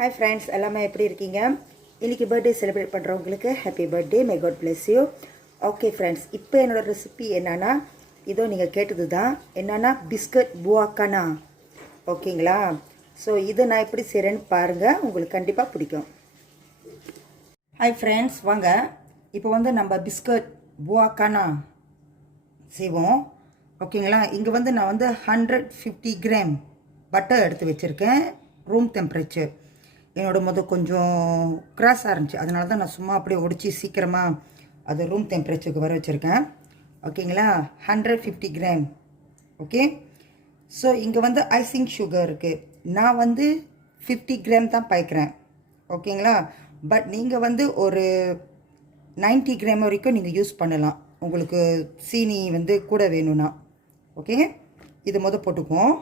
Hi friends, எல்லாமே எப்படி இருக்கீங்க? இன்னைக்கு பர்த்டே செலிப்ரேட் பண்றவங்களுக்கு happy birthday, may god bless you. Okay friends, இப்போ என்னோட ரெசிபி என்னன்னா இதோ நீங்க கேட்டதுதான். என்னன்னா பிஸ்கட் புவாக்கானா. ஓகேங்களா? ஸோ இதை நான் எப்படி செய்றேன்னு பாருங்க, உங்களுக்கு கண்டிப்பா பிடிக்கும். ஹாய் ஃப்ரெண்ட்ஸ், வாங்க இப்போ வந்து நம்ம பிஸ்கட் புவாக்கானா செய்வோம். ஓகேங்களா? இங்கே வந்து நான் வந்து 150 கிராம் பட்டர் எடுத்து வச்சுருக்கேன், ரூம் டெம்பரேச்சர். என்னோட கொஞ்சம் கிராஸாக இருந்துச்சு, அதனால தான் நான் சும்மா அப்படியே ஒடிச்சு சீக்கிரமாக அது ரூம் டெம்பரேச்சருக்கு வர வச்சுருக்கேன். ஓகேங்களா? 150 கிராம். ஓகே, ஸோ இங்கே வந்து ஐசிங் சுகர் இருக்குது. நான் வந்து 50 கிராம் தான் பாய்க்கிறேன். ஓகேங்களா? பட் நீங்கள் வந்து ஒரு 90 கிராம் வரைக்கும் நீங்கள் யூஸ் பண்ணலாம், உங்களுக்கு சீனி வந்து கூட வேணும்னா. ஓகேங்க, இது போட்டுக்குவோம்.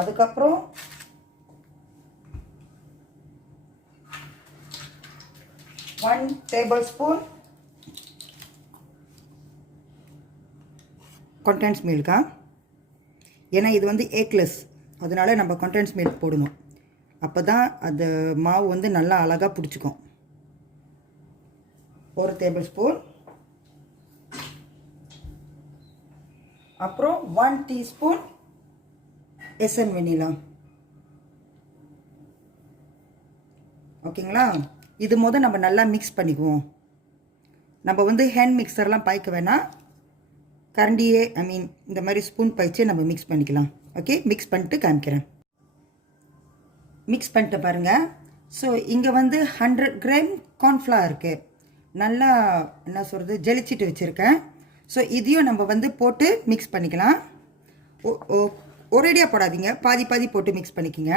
அதுக்கப்புறம் one tablespoon condensed milk. ஏன்னா இது வந்து எக்லெஸ், அதனால நம்ம condensed milk போடணும். அப்போ தான் அது மாவு வந்து நல்லா அழகாக பிடிச்சிக்கும். ஒரு டேபிள் ஸ்பூன். அப்புறம் 1 டீஸ்பூன் எசன் வெனிலா. ஓகேங்களா? இது நம்ம நல்லா மிக்ஸ் பண்ணிக்குவோம். நம்ம வந்து ஹேண்ட் மிக்சர்லாம் பாய்க்க வேணாம், கரண்டியே இந்த மாதிரி ஸ்பூன் பாய்ச்சி நம்ம மிக்ஸ் பண்ணிக்கலாம். ஓகே, மிக்ஸ் பண்ணிட்டு காமிக்கிறேன். மிக்ஸ் பண்ணிட்டு பாருங்கள். ஸோ இங்கே வந்து 100 கிராம் கார்ன்ஃப்ளவர் இருக்குது, நல்லா என்ன சொல்கிறது ஜெலிச்சிட்டு வச்சுருக்கேன். ஸோ இதையும் நம்ம வந்து போட்டு மிக்ஸ் பண்ணிக்கலாம். ஒரேடியாக போடாதீங்க, பாதி பாதி போட்டு மிக்ஸ் பண்ணிக்கோங்க.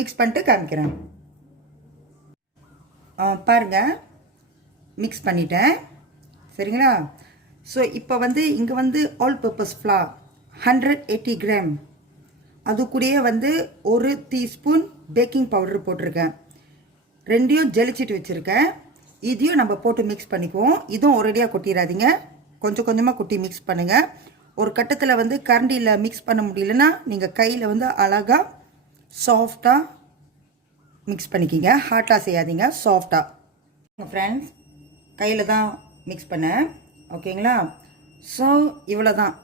மிக்ஸ் பண்ணிட்டு காமிக்கிறேன். பாருங்கள், மிக்ஸ் பண்ணிட்டேன். சரிங்களா? ஸோ இப்போ வந்து இங்கே வந்து ஆல் பர்பஸ் ஃப்ளார் 180 கிராம், அது கூடயே வந்து ஒரு டீஸ்பூன் பேக்கிங் பவுடர் போட்டிருக்கேன். ரெண்டையும் ஜெலிச்சிட்டு வச்சுருக்கேன். இதையும் நம்ம போட்டு மிக்ஸ் பண்ணிக்குவோம். இதுவும் ஒரேடியாக கொட்டிடாதீங்க, கொஞ்சம் கொஞ்சமாக கொட்டி மிக்ஸ் பண்ணுங்கள். ஒரு கட்டத்தில் வந்து கரண்டியில் மிக்ஸ் பண்ண முடியலன்னா நீங்கள் கையில் வந்து அழகாக சாஃப்டாக மிக்ஸ் பண்ணிக்கிங்க. ஹாட்டாக செய்யாதீங்க, சாஃப்டாக. ஃப்ரெண்ட்ஸ், கையில் தான் மிக்ஸ் பண்ணேன். ஓகேங்களா? ஸோ இவ்வளோ தான்.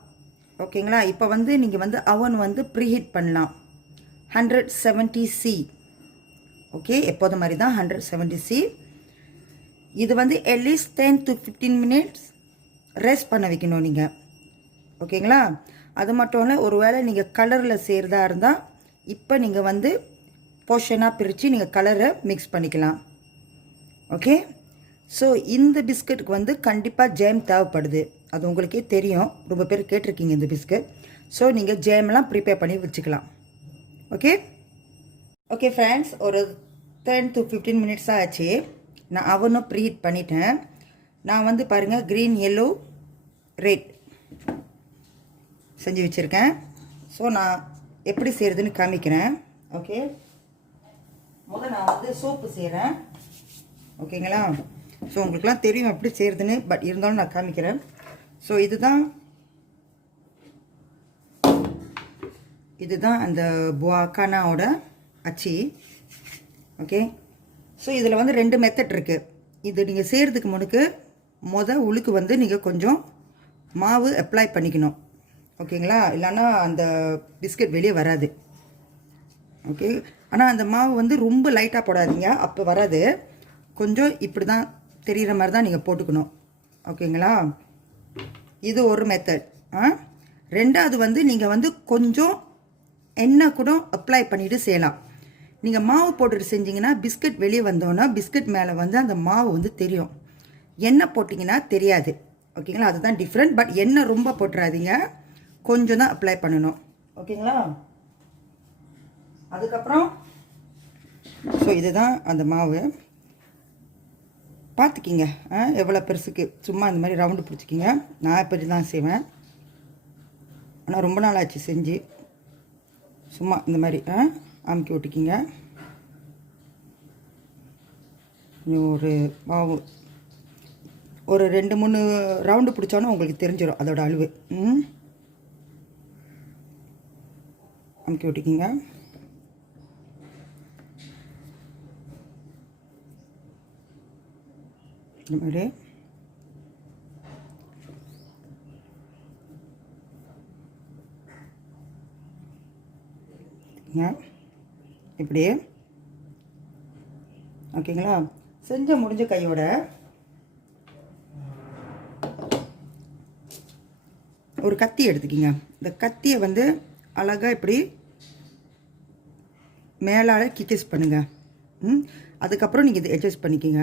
ஓகேங்களா? இப்போ வந்து நீங்கள் வந்து அவன் வந்து ப்ரீஹீட் பண்ணலாம் 170C. ஓகே, எப்போது மாதிரி தான் 170C. இது வந்து அட்லீஸ்ட் 10 to 15 மினிட்ஸ் ரெஸ்ட் பண்ண வைக்கணும் நீங்கள். ஓகேங்களா? அது மட்டும் இல்லை, ஒரு வேளை நீங்கள் கலரில் செய்கிறதா இருந்தால் இப்போ நீங்கள் வந்து போர்ஷனாக பிரித்து நீங்கள் கலரை மிக்ஸ் பண்ணிக்கலாம். ஓகே, ஸோ இந்த பிஸ்கட்டுக்கு வந்து கண்டிப்பாக ஜேம் தேவைப்படுது, அது உங்களுக்கே தெரியும், ரொம்ப பேர் கேட்டிருக்கீங்க இந்த பிஸ்கட். ஸோ நீங்கள் ஜேம்லாம் ப்ரிப்பேர் பண்ணி வச்சுக்கலாம். ஓகே ஓகே ஃப்ரெண்ட்ஸ், ஒரு 10 to 15 மினிட்ஸாக ஆச்சு. நான் அவனும் ப்ரீஹீட் பண்ணிட்டேன். நான் வந்து பாருங்கள் க்ரீன், எல்லோ, ரெட் செஞ்சு வச்சுருக்கேன். ஸோ நான் எப்படி செய்கிறதுன்னு காமிக்கிறேன். ஓகே, முதல்ல நான் வந்து சோப்பு செய்கிறேன். ஓகேங்களா? ஸோ உங்களுக்குலாம் தெரியும் எப்படி செய்கிறதுன்னு, பட் இருந்தாலும் நான் காமிக்கிறேன். ஸோ இதுதான் அந்த புவாக்கானாவோட அச்சி. ஓகே, ஸோ இதில் வந்து 2 மெத்தட் இருக்குது. இது நீங்கள் செய்கிறதுக்கு முன்னுக்கு உளுக்கு வந்து நீங்கள் கொஞ்சம் மாவு அப்ளை பண்ணிக்கணும். ஓகேங்களா? இல்லைன்னா அந்த பிஸ்கட் வெளியே வராது. ஓகே, ஆனால் அந்த மாவு வந்து ரொம்ப லைட்டாக போடாதீங்க, அப்போ வராது. கொஞ்சம் இப்படி தான் தெரிகிற மாதிரி தான் நீங்கள் போட்டுக்கணும். ஓகேங்களா? இது ஒரு மெத்தட். ரெண்டாவது வந்து நீங்கள் வந்து கொஞ்சம் எண்ணெய் கூட அப்ளை பண்ணிவிட்டு செய்யலாம். நீங்கள் மாவு போட்டுட்டு செஞ்சிங்கன்னா பிஸ்கட் வெளியே வந்தோன்னா பிஸ்கட் மேலே வந்து அந்த மாவு வந்து தெரியும், எண்ணெய் போட்டிங்கன்னா தெரியாது. ஓகேங்களா? அதுதான் டிஃப்ரெண்ட். பட் எண்ணெய் ரொம்ப போட்டுறாதீங்க, கொஞ்சம் தான் அப்ளை பண்ணணும். ஓகேங்களா? அதுக்கப்புறம் ஸோ இதுதான் அந்த மாவு. பார்த்துக்கிங்க எவ்வளோ பெருசுக்கு, சும்மா இந்த மாதிரி ரவுண்டு பிடிச்சிக்கிங்க. நான் இப்படி தான் செய்வேன், ஆனால் ரொம்ப நாள் ஆச்சு செஞ்சு. சும்மா இந்த மாதிரி அமுக்கி விட்டுக்கிங்க. ஒரு மாவு ஒரு 2-3 ரவுண்டு பிடிச்சோன்னா உங்களுக்கு தெரிஞ்சிடும் அதோட அளவு. அமுக்கி விட்டுக்கிங்க. இந்த மாதிரி இப்படியே ஓகேங்களா. செஞ்ச முடிஞ்ச கையோட ஒரு கத்தி எடுத்துக்கிங்க. இந்த கத்தியை வந்து அழகாக இப்படி மேலால் கிக்கஸ் பண்ணுங்கள். அதுக்கப்புறம் நீங்கள் இதை அட்ஜஸ்ட் பண்ணிக்கிங்க.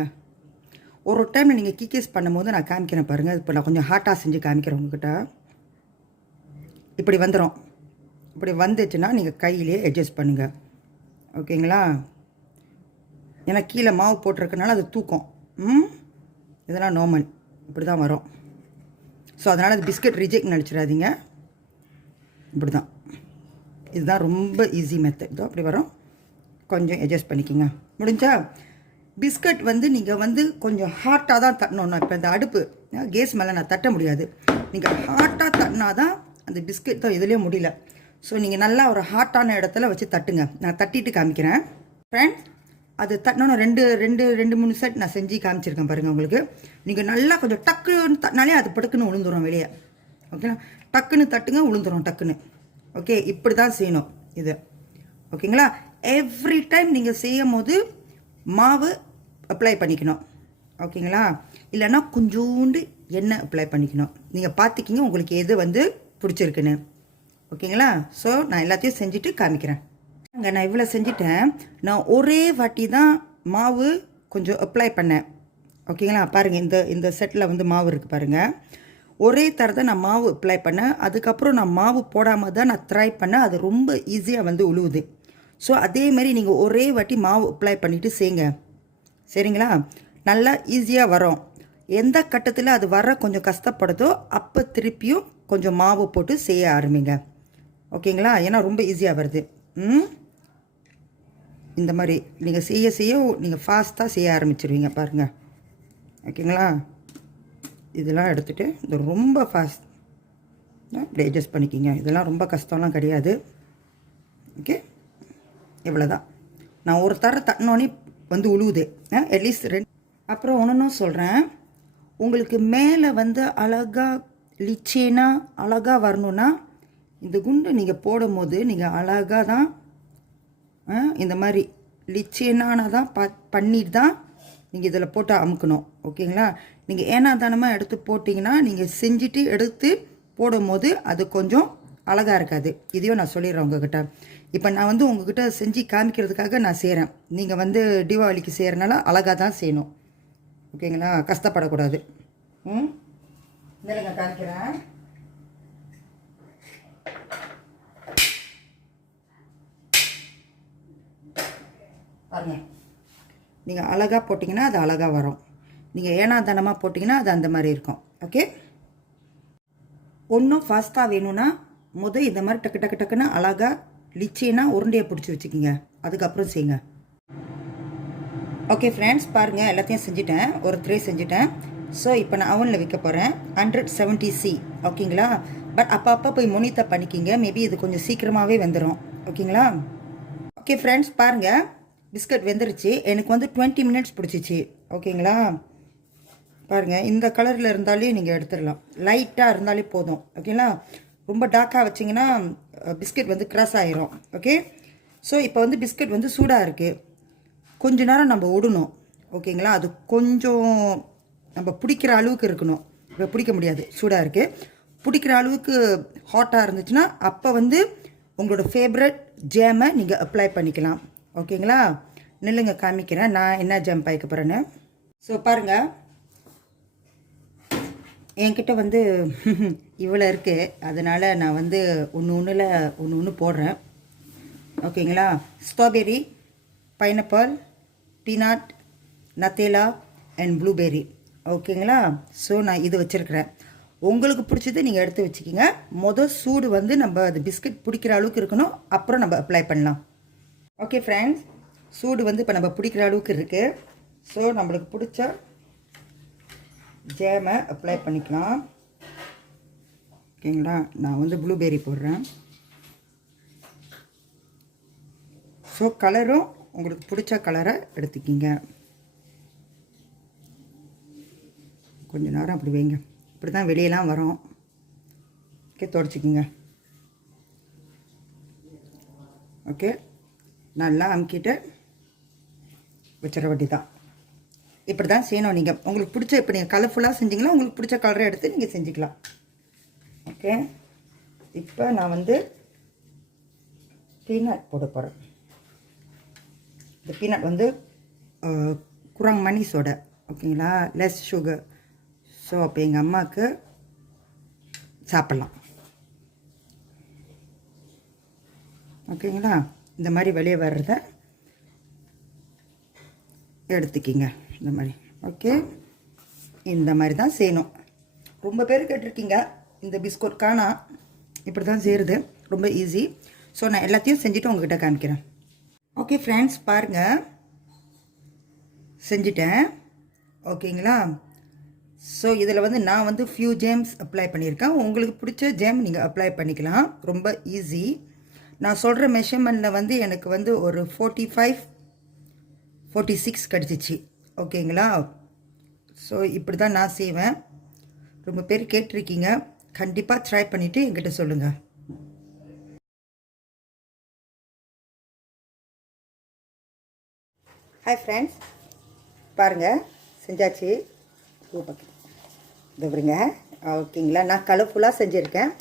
ஒரு டைமில் நீங்கள் கிக்கஸ் பண்ணும்போது நான் காமிக்கிறேன் பாருங்கள். இப்போ நான் கொஞ்சம் ஹாட்டாக செஞ்சு காமிக்கிறேன் உங்கள்கிட்ட. இப்படி வந்துடும். இப்படி வந்துச்சுன்னா நீங்கள் கையிலே அட்ஜஸ்ட் பண்ணுங்கள். ஓகேங்களா. ஏன்னா கீழே மாவு போட்டிருக்கனால அது தூக்கம். இதெல்லாம் நார்மல் இப்படி தான் வரும். ஸோ அதனால் அது பிஸ்கட் ரிஜெக்ட் நினச்சிடாதீங்க. இப்படி தான். இதுதான் ரொம்ப ஈஸி மெத்தட். இதோ அப்படி வரும். கொஞ்சம் அட்ஜஸ்ட் பண்ணிக்கோங்க. முடிஞ்சா பிஸ்கட் வந்து நீங்கள் வந்து கொஞ்சம் ஹாட்டாக தான் தட்டணும். இப்போ இந்த அடுப்பு கேஸ் மேலே நான் தட்ட முடியாது. நீங்கள் ஹாட்டாக தட்டினா தான் அந்த பிஸ்கட் தான் இதுலேயே முடியல. ஸோ நீங்கள் நல்லா ஒரு ஹாட்டான இடத்துல வச்சு தட்டுங்க. நான் தட்டிட்டு காமிக்கிறேன் ஃப்ரெண்ட்ஸ். அது தட்டினோன்னா ரெண்டு மூணு செட் நான் செஞ்சு காமிச்சிருக்கேன் பாருங்கள் உங்களுக்கு. நீங்கள் நல்லா கொஞ்சம் டக்குன்னு தட்டினாலே அது படுக்குன்னு உளுந்துடும் வெளியே. ஓகேங்களா. டக்குன்னு தட்டுங்க, உளுந்துடும் டக்குன்னு. ஓகே, இப்படி தான் செய்யணும் இது. ஓகேங்களா. எவ்ரி டைம் நீங்கள் செய்யும் போது மாவு அப்ளை பண்ணிக்கணும். ஓகேங்களா. இல்லைன்னா கொஞ்சோண்டு எண்ணெய் அப்ளை பண்ணிக்கணும். நீங்கள் பார்த்துக்கிங்க உங்களுக்கு எது வந்து பிடிச்சிருக்குன்னு. ஓகேங்களா. ஸோ நான் எல்லாத்தையும் செஞ்சுட்டு காமிக்கிறேன். நான் இவ்வளோ செஞ்சுட்டேன். நான் ஒரே வாட்டி தான் மாவு கொஞ்சம் அப்ளை பண்ணேன். ஓகேங்களா. பாருங்கள், இந்த செட்டில் வந்து மாவு இருக்குது பாருங்கள். ஒரே தரத்தை நான் மாவு அப்ளை பண்ணேன். அதுக்கப்புறம் நான் மாவு போடாமல் தான் நான் ட்ரை பண்ணேன். அது ரொம்ப ஈஸியாக வந்து உழுவுது. ஸோ அதேமாரி நீங்கள் ஒரே வாட்டி மாவு அப்ளை பண்ணிவிட்டு செய்யுங்க. சரிங்களா. நல்லா ஈஸியாக வரும். எந்த கட்டத்தில் அது வர கொஞ்சம் கஷ்டப்படுதோ அப்போ திருப்பியும் கொஞ்சம் மாவு போட்டு செய்ய ஆரம்பிங்க. ஓகேங்களா. ஏன்னா ரொம்ப ஈஸியாக வருது. இந்த மாதிரி நீங்கள் செய்ய நீங்கள் ஃபாஸ்ட்டாக செய்ய ஆரம்பிச்சிருவீங்க பாருங்கள். ஓகேங்களா. இதெல்லாம் எடுத்துகிட்டு இது ரொம்ப ஃபாஸ்ட் இப்படி அட்ஜஸ்ட் பண்ணிக்கிங்க. இதெல்லாம் ரொம்ப கஷ்டம்லாம் கிடையாது. ஓகே, இவ்வளோதான். நான் ஒரு தர தட்டினோன்னே வந்து உழுவுது. அட்லீஸ்ட் 2. அப்புறம் ஒன்றும் சொல்கிறேன். உங்களுக்கு மேலே வந்து அழகாக லிச்சேனாக அழகாக வரணுன்னா இந்த குண்டு நீங்கள் போடும் போது நீங்கள் அழகாக தான் இந்த மாதிரி லிச்சேனான தான் பண்ணிட்டு தான் நீங்கள் இதில் போட்டு அமுக்கணும். ஓகேங்களா. நீங்கள் ஏனா தானமாக எடுத்து போட்டிங்கன்னா நீங்கள் செஞ்சுட்டு எடுத்து போடும்போது அது கொஞ்சம் அழகாக இருக்காது. இதையும் நான் சொல்லிடுறேன் உங்ககிட்ட. இப்போ நான் வந்து உங்ககிட்ட செஞ்சு காமிக்கிறதுக்காக நான் செய்கிறேன். நீங்கள் வந்து தீபாவளிக்கு செய்கிறனால அழகாக தான் செய்யணும். ஓகேங்களா. கஷ்டப்படக்கூடாது. இல்லைங்க, காமிக்கிறேன். பாருங்க, நீங்கள் அழகாக போட்டிங்கன்னா அது அழகாக வரும். நீங்கள் ஏனா தானமாக போட்டிங்கன்னா அது அந்த மாதிரி இருக்கும். ஓகே. ஒன்றும் ஃபாஸ்ட்டாக வேணும்னா இந்த மாதிரி டக்குன்னு அழகாக லிச்சேனா உருண்டையை பிடிச்சி வச்சுக்கிங்க. அதுக்கப்புறம் செய்யுங்க. ஓகே ஃப்ரெண்ட்ஸ், பாருங்கள் எல்லாத்தையும் செஞ்சுட்டேன். ஒரு ட்ரே செஞ்சுட்டேன். ஸோ இப்போ நான் அவனில் வைக்க போகிறேன் 170C. ஓகேங்களா. பட் அப்போ போய் மொனித்த பண்ணிக்கிங்க. மேபி இது கொஞ்சம் சீக்கிரமாகவே வந்துடும். ஓகேங்களா. ஓகே ஃப்ரெண்ட்ஸ், பாருங்கள் பிஸ்கட் வெந்துருச்சு. எனக்கு வந்து 20 மினிட்ஸ் பிடிச்சிச்சு. ஓகேங்களா. பாருங்கள், இந்த கலரில் இருந்தாலே நீங்கள் எடுத்துடலாம். லைட்டாக இருந்தாலே போதும். ஓகேங்களா. ரொம்ப டார்க்காக வச்சிங்கன்னா பிஸ்கட் வந்து க்ராஸ் ஆகிரும். ஓகே. ஸோ இப்போ வந்து பிஸ்கட் வந்து சூடாக இருக்குது. கொஞ்ச நேரம் நம்ம விடணும். ஓகேங்களா. அது கொஞ்சம் நம்ம பிடிக்கிற அளவுக்கு இருக்கணும். இப்போ பிடிக்க முடியாது, சூடாக இருக்குது. பிடிக்கிற அளவுக்கு ஹாட்டாக இருந்துச்சுன்னா அப்போ வந்து உங்களோட ஃபேவரட் ஜேமை நீங்கள் அப்ளை பண்ணிக்கலாம். ஓகேங்களா. நில்லுங்க, காமிக்கிறேன் நான் என்ன ஜாம் பாய்க்க போகிறேன்னு. ஸோ பாருங்கள், என்கிட்ட வந்து இவ்வளோ இருக்குது. அதனால் நான் வந்து ஒன்று போடுறேன். ஓகேங்களா. Strawberry, pineapple, peanut, Nutella and blueberry. ஓகேங்களா. ஸோ நான் இது வச்சுருக்கிறேன். உங்களுக்கு பிடிச்சது நீங்கள் எடுத்து வச்சுக்கிங்க. சூடு வந்து நம்ம அது பிஸ்கட் பிடிக்கிற அளவுக்கு இருக்கணும். அப்புறம் நம்ம அப்ளை பண்ணலாம். ஓகே ஃப்ரெண்ட்ஸ், சூடு வந்து இப்போ நம்ம பிடிக்கிற அளவுக்கு இருக்குது. ஸோ நம்மளுக்கு பிடிச்ச ஜேமை அப்ளை பண்ணிக்கலாம். ஓகேங்களா. நான் வந்து ப்ளூபெர்ரி போடுறேன். ஸோ கலரும் உங்களுக்கு பிடிச்ச கலரை எடுத்துக்கிங்க. கொஞ்சம் நேரம் அப்படி வைங்க. இப்படி தான் வெளியெல்லாம் வரும். ஓகே, தொடச்சிக்கோங்க. ஓகே, நல்லா அமுக்கிட்டு வச்சிட வேண்டி தான். இப்படி தான் செய்யணும். நீங்கள் உங்களுக்கு பிடிச்ச, இப்போ நீங்கள் கலர்ஃபுல்லாக செஞ்சிங்களா, உங்களுக்கு பிடிச்ச கலரை எடுத்து நீங்கள் செஞ்சுக்கலாம். ஓகே, இப்போ நான் வந்து பீனட் போட போகிறேன். இந்த பீனட் வந்து குரங் மணி சோடா, ஓகேங்களா, லெஸ் சுகர். ஸோ அப்போ எங்கள் அம்மாவுக்கு சாப்பிட்லாம். ஓகேங்களா, இந்த மாதிரி வெளியே வர்றத எடுத்துக்கிங்க இந்த மாதிரி. ஓகே, இந்த மாதிரி தான் செய்யணும். ரொம்ப பேர் கேட்டிருக்கீங்க இந்த பிஸ்கட் கானா இப்படி தான் செய்கிறது, ரொம்ப ஈஸி. ஸோ நான் எல்லாத்தையும் செஞ்சுட்டு உங்ககிட்ட காமிக்கிறேன். ஓகே ஃப்ரெண்ட்ஸ், பாருங்கள், செஞ்சுட்டேன். ஓகேங்களா, ஸோ இதில் வந்து நான் வந்து ஃபியூ ஜேம்ஸ் அப்ளை பண்ணியிருக்கேன். உங்களுக்கு பிடிச்ச ஜேம் நீங்கள் அப்ளை பண்ணிக்கலாம், ரொம்ப ஈஸி. நான் சொல்கிற மெஷர்மெண்ட்டில் வந்து எனக்கு வந்து ஒரு 45-46 கிடச்சிச்சு. ஓகேங்களா, ஸோ இப்படி தான் நான் செய்வேன். ரொம்ப பேர் கேட்டிருக்கீங்க, கண்டிப்பாக ட்ரை பண்ணிவிட்டு என்கிட்ட சொல்லுங்கள். ஹாய் ஃப்ரெண்ட்ஸ், பாருங்கள் செஞ்சாச்சு. இது விடுங்க. ஓகேங்களா, நான் கலர்ஃபுல்லாக செஞ்சுருக்கேன்.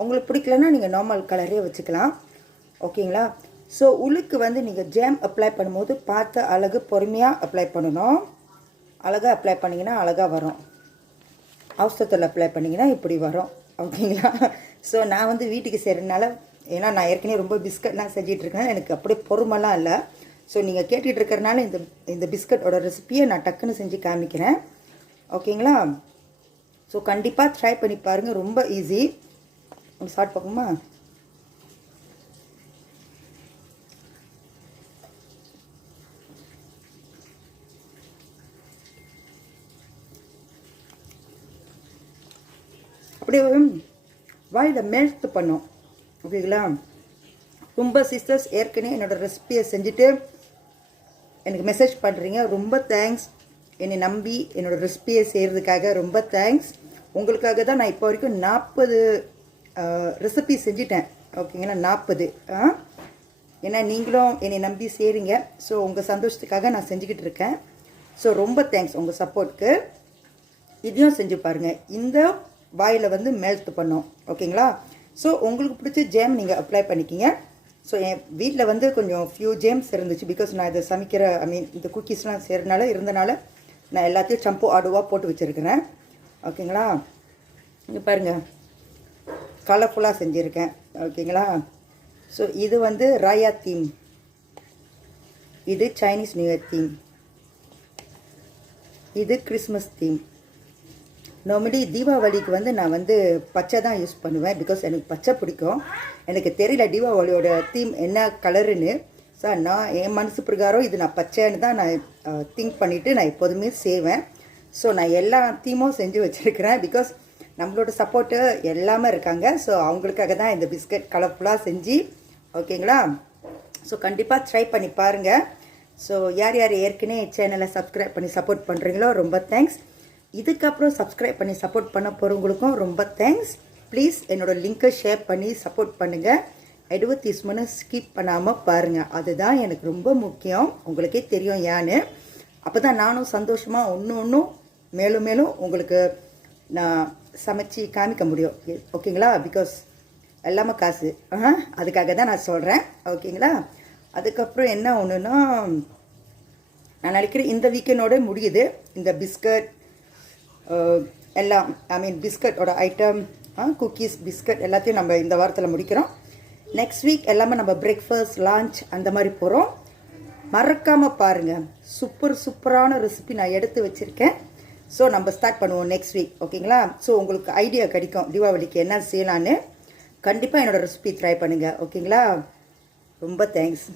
உங்களுக்கு பிடிக்கலன்னா நீங்கள் நார்மல் கலரே வச்சுக்கலாம். ஓகேங்களா, ஸோ உள்ளுக்கு வந்து நீங்கள் ஜேம் அப்ளை பண்ணும்போது பார்த்து அழகு பொறுமையாக அப்ளை பண்ணணும். அழகாக அப்ளை பண்ணிங்கன்னா அழகாக வரும். அவசரத்தில் அப்ளை பண்ணிங்கன்னா இப்படி வரும். ஓகேங்களா, ஸோ நான் வந்து வீட்டுக்கு செய்கிறதுனால, ஏன்னா நான் ஏற்கனவே ரொம்ப பிஸ்கட்லாம் செஞ்சிட்ருக்கேன், எனக்கு அப்படியே பொறுமைலாம் இல்லை. ஸோ நீங்கள் கேட்டுட்டு இருக்கிறனால இந்த பிஸ்கட்டோட ரெசிப்பியை நான் டக்குன்னு செஞ்சு காமிக்கிறேன். ஓகேங்களா, ஸோ கண்டிப்பாக ட்ரை பண்ணி பாருங்கள், ரொம்ப ஈஸி. ஸ்டார்ட் பார்ப்போமா? அப்படியே வாயில் மெல்ட் பண்ணும். ஓகேங்களா, ரொம்ப சிஸ்டர்ஸ் ஏற்கனவே என்னோடய ரெசிபியை செஞ்சுட்டு எனக்கு மெசேஜ் பண்ணுறீங்க, ரொம்ப தேங்க்ஸ். என்னை நம்பி என்னோடய ரெசிபியை செய்கிறதுக்காக ரொம்ப தேங்க்ஸ். உங்களுக்காக தான் நான் இப்போ வரைக்கும் 40 ரெசிபி செஞ்சிட்டேன். ஓகேங்களா, 40. ஏன்னா நீங்களும் என்னை நம்பி செய்கிறீங்க. ஸோ உங்கள் சந்தோஷத்துக்காக நான் செஞ்சுக்கிட்டு இருக்கேன். ஸோ ரொம்ப தேங்க்ஸ் உங்கள் சப்போர்ட்க்கு. இதையும் செஞ்சு பாருங்கள், இந்த வாயில் வந்து மெல்ட் பண்ணும். ஓகேங்களா, ஸோ உங்களுக்கு பிடிச்ச ஜேம் நீங்கள் அப்ளை பண்ணிக்கிங்க. ஸோ என் வீட்டில் வந்து கொஞ்சம் ஃபியூ ஜேம்ஸ் இருந்துச்சு, பிகாஸ் நான் இதை சமைக்கிற இந்த குக்கீஸ்லாம் இருந்தனால நான் எல்லாத்தையும் சம்பு ஆடுவாக போட்டு வச்சுருக்கிறேன். ஓகேங்களா, இங்கே பாருங்கள், கலர்ஃபுல்லாக செஞ்சுருக்கேன். ஓகேங்களா, ஸோ இது வந்து ராயா தீம், இது சைனீஸ் நியூ இயர் தீம், இது கிறிஸ்மஸ் தீம். நார்மலி தீபாவளிக்கு வந்து நான் வந்து பச்சை தான் யூஸ் பண்ணுவேன், பிகாஸ் எனக்கு பச்சை பிடிக்கும். எனக்கு தெரியல தீபாவளியோட தீம் என்ன கலருன்னு. ஸோ நான் என் மனசு பிரகாரம் இது நான் பச்சைன்னு தான் நான் திங்க் பண்ணிவிட்டு நான் எப்போதுமே செய்வேன். ஸோ நான் எல்லா தீமும் செஞ்சு வச்சுருக்கிறேன், பிகாஸ் நம்மளோட சப்போர்ட்டு எல்லாமே இருக்காங்க. ஸோ அவங்களுக்காக தான் இந்த பிஸ்கட் கலர்ஃபுல்லாக செஞ்சு. ஓகேங்களா, ஸோ கண்டிப்பாக ட்ரை பண்ணி பாருங்கள். ஸோ யார் யார் ஏற்கனவே சேனலை சப்ஸ்கிரைப் பண்ணி சப்போர்ட் பண்ணுறீங்களோ ரொம்ப தேங்க்ஸ். இதுக்கப்புறம் சப்ஸ்கிரைப் பண்ணி சப்போர்ட் பண்ண போகிறவங்களுக்கும் ரொம்ப தேங்க்ஸ். ப்ளீஸ் என்னோடய லிங்க்கை ஷேர் பண்ணி சப்போர்ட் பண்ணுங்கள். 20 ஸ்கிப் பண்ணாமல் பாருங்கள், அதுதான் எனக்கு ரொம்ப முக்கியம். உங்களுக்கே தெரியும் ஏன்னு. அப்போ தான் நானும் சந்தோஷமாக ஒன்றும் மேலும் மேலும் உங்களுக்கு நான் சமைச்சு காமிக்க முடியும். ஓகேங்களா, பிகாஸ் எல்லாமே காசு, அதுக்காக தான் நான் சொல்கிறேன். ஓகேங்களா, அதுக்கப்புறம் என்ன ஒன்றுன்னா, நான் நினைக்கிறேன் இந்த வீக்கெண்டோட முடியுது இந்த பிஸ்கட் எல்லாம். பிஸ்கட்டோட ஐட்டம், குக்கீஸ், பிஸ்கட் எல்லாத்தையும் நம்ம இந்த வாரத்தில் முடிக்கிறோம். நெக்ஸ்ட் வீக் எல்லாமே நம்ம பிரேக்ஃபாஸ்ட், லஞ்ச் அந்த மாதிரி போகிறோம். மறக்காமல் பாருங்கள், சூப்பரான ரெசிபி நான் எடுத்து வச்சுருக்கேன். ஸோ நம்ம ஸ்டார்ட் பண்ணுவோம் நெக்ஸ்ட் வீக். ஓகேங்களா, ஸோ உங்களுக்கு ஐடியா கிடைக்கும் தீபாவளிக்கு என்ன செய்யலான்னு. கண்டிப்பாக என்னோடய ரெசிபி ட்ரை பண்ணுங்கள். ஓகேங்களா, ரொம்ப தேங்க்ஸ்.